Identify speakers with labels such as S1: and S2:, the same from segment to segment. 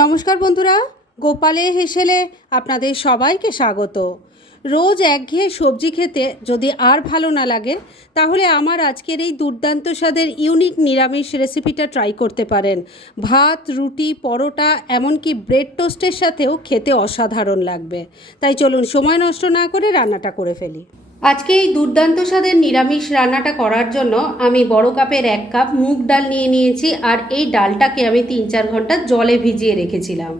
S1: নমস্কার বন্ধুরা, গোপালে হেসেলে আপনাদের সবাইকে স্বাগত। রোজ একঘেয়ে সবজি খেতে যদি আর ভালো না লাগে, তাহলে আমার আজকের এই দুর্দান্ত স্বাদের ইউনিক নিরামিষ রেসিপিটা ট্রাই করতে পারেন। ভাত, রুটি, পরোটা, এমনকি ব্রেড টোস্টের সাথেও খেতে অসাধারণ লাগবে। তাই চলুন সময় নষ্ট না করে রান্নাটা করে ফেলি। আজকে এই দুর্দান্ত স্বাদের নিরামিষ রান্নাটা করার জন্য আমি বড় কাপের এক কাপ মুগ ডাল নিয়ে নিয়েছি আর এই ডালটাকে আমি তিন চার ঘণ্টা জলে ভিজিয়ে রেখেছিলাম।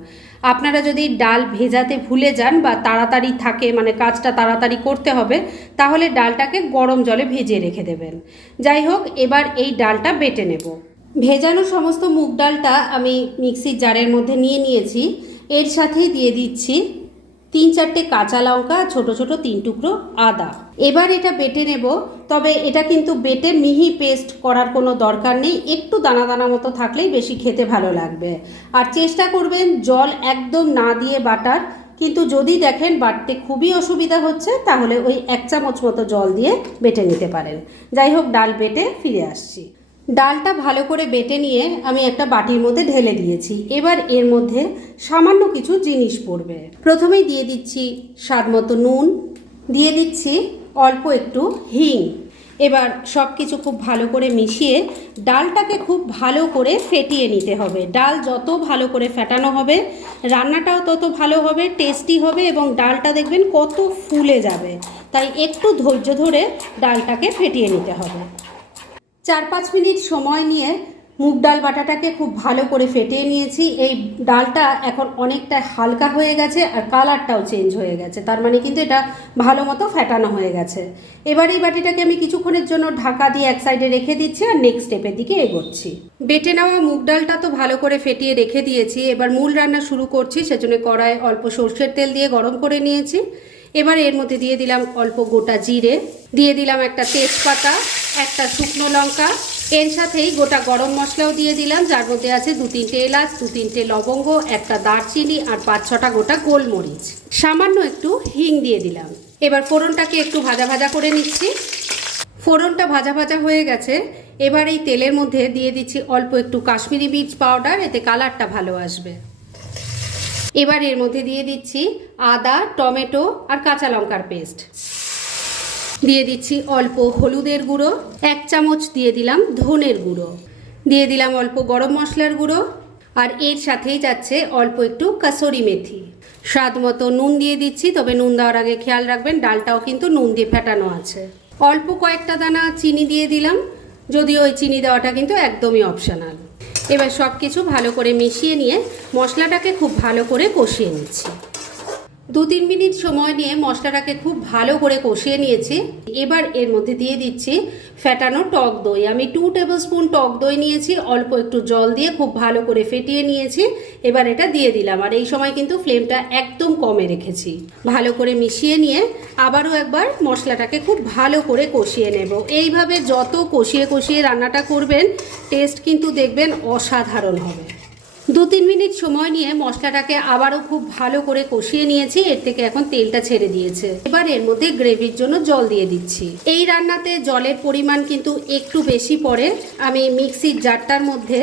S1: আপনারা যদি ডাল ভেজাতে ভুলে যান বা তাড়াতাড়ি থাকে মানে কাজটা তাড়াতাড়ি করতে হবে, তাহলে ডালটাকে গরম জলে ভিজিয়ে রেখে দেবেন। যাই হোক, এবার এই ডালটা বেটে নেব। ভেজানো সমস্ত মুগ ডালটা আমি মিক্সির জারের মধ্যে নিয়ে নিয়েছি। এর সাথেই দিয়ে দিচ্ছি তিন চারটে কাঁচা লঙ্কা, ছোট ছোট তিন টুকরো আদা। এবার এটা বেটে নেব, তবে এটা কিন্তু বেটে মিহি পেস্ট করার কোনো দরকার নেই, একটু দানা দানা মতো থাকলেই বেশি খেতে ভালো লাগবে। আর চেষ্টা করবেন জল একদম না দিয়ে বাটার, কিন্তু যদি দেখেন বাটতে খুবই অসুবিধা হচ্ছে, তাহলে ওই এক চামচ মতো জল দিয়ে বেটে নিতে পারেন। যাই হোক, ডাল বেটে ফিরে আসছি। ডালটা ভালো করে বেটে নিয়ে আমি একটা বাটির মধ্যে ঢেলে দিয়েছি। এবার এর মধ্যে সামান্য কিছু জিনিস পড়বে। প্রথমেই দিয়ে দিচ্ছি স্বাদ মতো নুন, দিয়ে দিচ্ছি অল্প একটু হিং। এবার সব কিছু খুব ভালো করে মিশিয়ে ডালটাকে খুব ভালো করে ফেটিয়ে নিতে হবে। ডাল যত ভালো করে ফেটানো হবে, রান্নাটাও তত ভালো হবে, টেস্টি হবে এবং ডালটা দেখবেন কত ফুলে যাবে। তাই একটু ধৈর্য ধরে ডালটাকে ফেটিয়ে নিতে হবে। চার পাঁচ মিনিট সময় নিয়ে মুগ ডাল বাটাটাকে খুব ভালো করে ফেটিয়ে নিয়েছি। এই ডালটা এখন অনেকটা হালকা হয়ে গেছে আর কালারটাও চেঞ্জ হয়ে গেছে। তার মানে কিন্তু এটা ভালো মতো ফেটানো হয়ে গেছে। এবার এই বাটিটাকে আমি কিছুক্ষণের জন্য ঢাকা দিয়ে এক সাইডে রেখে দিচ্ছি আর নেক্সট স্টেপের দিকে এগোচ্ছি। বেটে নেওয়া মুগ ডালটা তো ভালো করে ফেটিয়ে রেখে দিয়েছি। এবার মূল রান্না শুরু করছি, সেজন্য কড়ায় অল্প সর্ষের তেল দিয়ে গরম করে নিয়েছি। এবার এর মধ্যে দিয়ে দিলাম অল্প গোটা জিরে, দিয়ে দিলাম একটা তেজপাতা, একটা শুকনো লঙ্কা, এর সাথেই গোটা গরম মশলাও দিয়ে দিলাম, যার মধ্যে আছে দু তিনটে এলাচ, দু তিনটে লবঙ্গ, একটা দারচিনি আর পাঁচ ছটা গোটা গোলমরিচ। সামান্য একটু হিং দিয়ে দিলাম। এবার ফোড়নটাকে একটু ভাজা ভাজা করে নিচ্ছি। ফোড়নটা ভাজা ভাজা হয়ে গেছে। এবার এই তেলের মধ্যে দিয়ে দিচ্ছি অল্প একটু কাশ্মীরি বীজ পাউডার, এতে কালারটা ভালো আসবে। এবার এর মধ্যে দিয়ে দিচ্ছি আদা, টমেটো আর কাঁচা লঙ্কার পেস্ট। দিয়ে দিচ্ছি অল্প হলুদের গুঁড়ো, এক চামচ দিয়ে দিলাম ধনের গুঁড়ো। দিয়ে দিলাম অল্প গরম মশলার গুঁড়ো আর এর সাথেই যাচ্ছে অল্প একটু কাসরি মেথি। স্বাদ মতো নুন দিয়ে দিচ্ছি, তবে নুন দেওয়ার আগে খেয়াল রাখবেন, ডালটাও কিন্তু নুন দিয়ে ফেটানো আছে। অল্প কয়েকটা দানা চিনি দিয়ে দিলাম, যদিও ওই চিনি দেওয়াটা কিন্তু একদমই অপশনাল এবার সব কিছু ভালো করে মিশিয়ে নিয়ে মশলাটাকে খুব ভালো করে কষিয়ে নিচ্ছি। দু তিন মিনিট সময় নিয়ে মশলাটাকে খুব ভালো করে কষিয়ে নিয়েছি। এবার এর মধ্যে দিয়ে দিচ্ছি ফ্যাটানো টক দই। আমি টু টেবিল স্পুন টক দই নিয়েছি, অল্প একটু জল দিয়ে খুব ভালো করে ফেটিয়ে নিয়েছি। এবার এটা দিয়ে দিলাম। আর এই সময় কিন্তু ফ্লেমটা একদম কমে রেখেছি। ভালো করে মিশিয়ে নিয়ে আবারও একবার মশলাটাকে খুব ভালো করে কষিয়ে নেব। এইভাবে যত কষিয়ে কষিয়ে রান্নাটা করবেন টেস্ট কিন্তু দেখবেন অসাধারণ হবে। দু তিন মিনিট সময় নিয়ে মশলাটাকে আবারও খুব ভালো করে কষিয়ে নিয়েছি। এর থেকে এখন তেলটা ছেড়ে দিয়েছে। এবার এর মধ্যে গ্রেভির জন্য জল দিয়ে দিচ্ছি। এই রান্নাতে জলের পরিমাণ কিন্তু একটু বেশি পড়ে। আমি মিক্সির জারটার মধ্যে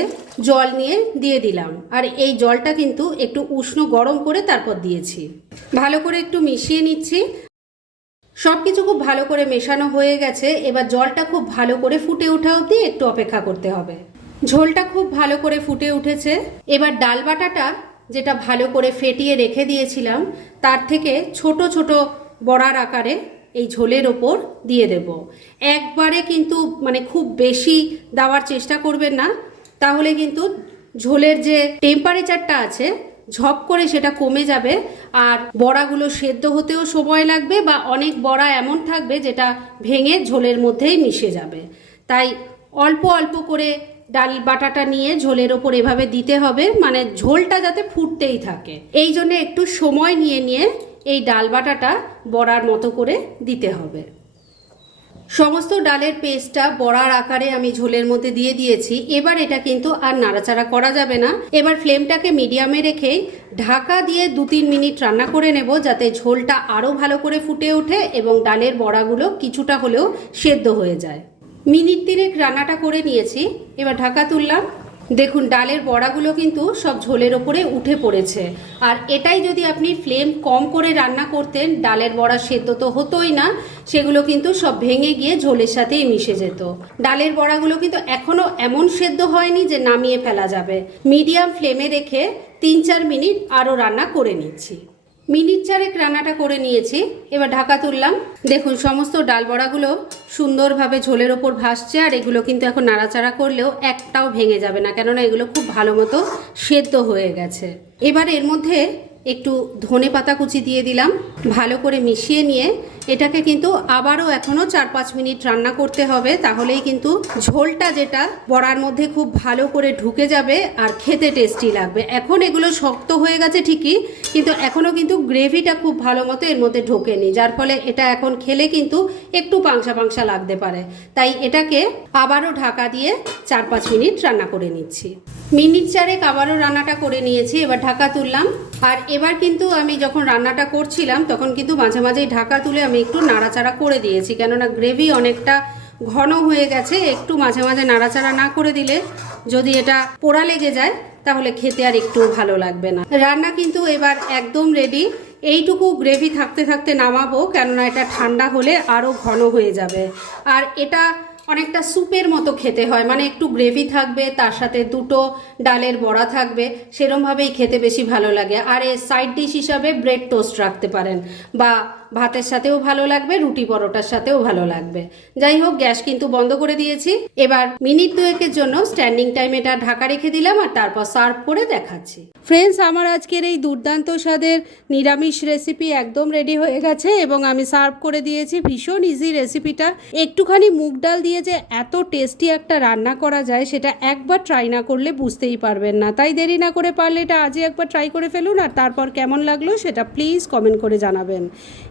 S1: জল নিয়ে দিয়ে দিলাম। আর এই জলটা কিন্তু একটু উষ্ণ গরম করে তারপর দিয়েছি। ভালো করে একটু মিশিয়ে নিচ্ছি। সব কিছু খুব ভালো করে মেশানো হয়ে গেছে। এবার জলটা খুব ভালো করে ফুটে ওঠা অবধি একটু অপেক্ষা করতে হবে। ঝোলটা খুব ভালো করে ফুটে উঠেছে। এবার ডাল বাটাটা যেটা ভালো করে ফেটিয়ে রেখে দিয়েছিলাম, তার থেকে ছোট ছোট বড়ার আকারে এই ঝোলের ওপর দিয়ে দেব। একবারে কিন্তু মানে খুব বেশি দেওয়ার চেষ্টা করবেন না, তাহলে কিন্তু ঝোলের যে টেম্পারেচারটা আছে, ঝপ করে সেটা কমে যাবে আর বড়াগুলো সেদ্ধ হতেও সময় লাগবে বা অনেক বড়া এমন থাকবে যেটা ভেঙে ঝোলের মধ্যেই মিশে যাবে। তাই অল্প অল্প করে ডাল বাটাটা নিয়ে ঝোলের ওপর এভাবে দিতে হবে মানে ঝোলটা যাতে ফুটতেই থাকে। এই জন্য একটু সময় নিয়ে নিয়ে এই ডাল বাটাটা বড়ার মতো করে দিতে হবে। সমস্ত ডালের পেস্টটা বড়ার আকারে আমি ঝোলের মধ্যে দিয়ে দিয়েছি। এবার এটা কিন্তু আর নাড়াচাড়া করা যাবে না। এবার ফ্লেমটাকে মিডিয়ামে রেখেই ঢাকা দিয়ে দু তিন মিনিট রান্না করে নেব, যাতে ঝোলটা আরও ভালো করে ফুটে ওঠে এবং ডালের বড়াগুলো কিছুটা হলেও সেদ্ধ হয়ে যায়। মিনিট তিনেক রান্নাটা করে নিয়েছি, এবার ঢাকা তুললাম। দেখুন, ডালের বড়াগুলো কিন্তু সব ঝোলের ওপরে উঠে পড়েছে। আর এটাই যদি আপনি ফ্লেম কম করে রান্না করতেন, ডালের বড়া সেদ্ধ তো হতোই না, সেগুলো কিন্তু সব ভেঙে গিয়ে ঝোলের সাথেই মিশে যেত। ডালের বড়াগুলো কিন্তু এখনও এমন সেদ্ধ হয়নি যে নামিয়ে ফেলা যাবে। মিডিয়াম ফ্লেমে রেখে তিন চার মিনিট আরও রান্না করে নিচ্ছি। মিনিট চারেক রান্নাটা করে নিয়েছি। এবার ঢাকা তুললাম। দেখুন, সমস্ত ডাল বড়াগুলো সুন্দরভাবে ঝোলের ওপর ভাসছে আর এগুলো কিন্তু এখন নাড়াচাড়া করলেও একটাও ভেঙে যাবে না। কেননা এগুলো খুব ভালো মতো সেদ্ধ হয়ে গেছে। এবার এর মধ্যে একটু ধনে পাতা কুচি দিয়ে দিলাম, ভালো করে মিশিয়ে নিয়ে। এটাকে কিন্তু আবারও এখনও চার পাঁচ মিনিট রান্না করতে হবে, তাহলেই কিন্তু ঝোলটা যেটা বড়ার মধ্যে খুব ভালো করে ঢুকে যাবে আর খেতে টেস্টি লাগবে। এখন এগুলো শক্ত হয়ে গেছে ঠিকই, কিন্তু এখনও কিন্তু গ্রেভিটা খুব ভালো মতো এর মধ্যে ঢোকেনি, যার ফলে এটা এখন খেলে কিন্তু একটু পাংসা পাংসা লাগতে পারে। তাই এটাকে আবারও ঢাকা দিয়ে চার পাঁচ মিনিট রান্না করে নিচ্ছি। মিনিট চারেক আবারও রান্নাটা করে নিয়েছি, এবার ঢাকা তুললাম। আর এবার কিন্তু আমি যখন রান্নাটা করছিলাম, তখন কিন্তু মাঝে মাঝেই ঢাকা তুলে আমি একটু নাড়াচাড়া করে দিয়েছি। কেননা গ্রেভি অনেকটা ঘন হয়ে গেছে, একটু মাঝে মাঝে নাড়াচাড়া না করে দিলে যদি এটা পোড়া লেগে যায়, তাহলে খেতে আর একটু ভালো লাগবে না। রান্না কিন্তু এবার একদম রেডি এইটুকু গ্রেভি থাকতে থাকতে নামাবো, কেননা এটা ঠান্ডা হলে আরও ঘন হয়ে যাবে। আর এটা অনেকটা স্যুপের মতো খেতে হয়। মানে একটু গ্রেভি থাকবে, তার সাথে দুটো ডালের বড়া থাকবে, সেরমভাবেই খেতে বেশি ভালো লাগে। আর এ সাইড ডিশ হিসাবে ব্রেড টোস্ট রাখতে পারেন বা ভাতের সাথেও ভালো লাগবে, রুটি পরোটার সাথেও ভালো লাগবে। যাই হোক, গ্যাস কিন্তু বন্ধ করে দিয়েছি। এবার মিনিট দুয়েকের জন্য স্ট্যান্ডিং টাইম এটা ঢাকা রেখে দিলাম আর তারপর সার্ভ করে দেখাচ্ছি। ফ্রেন্ডস আমার আজকের এই দুর্দান্ত স্বাদের নিরামিষ রেসিপি একদম রেডি হয়ে গেছে এবং আমি সার্ভ করে দিয়েছি। ভীষণ ইজি রেসিপিটা একটুখানি মুগ ডাল দিয়ে যে এত টেস্টি একটা রান্না করা যায়, সেটা একবার ট্রাই না করলে বুঝতেই পারবেন না। তাই দেরি না করে পারলে এটা আজই একবার ট্রাই করে ফেলুন আর তারপর কেমন লাগল সেটা প্লিজ কমেন্ট করে জানাবেন।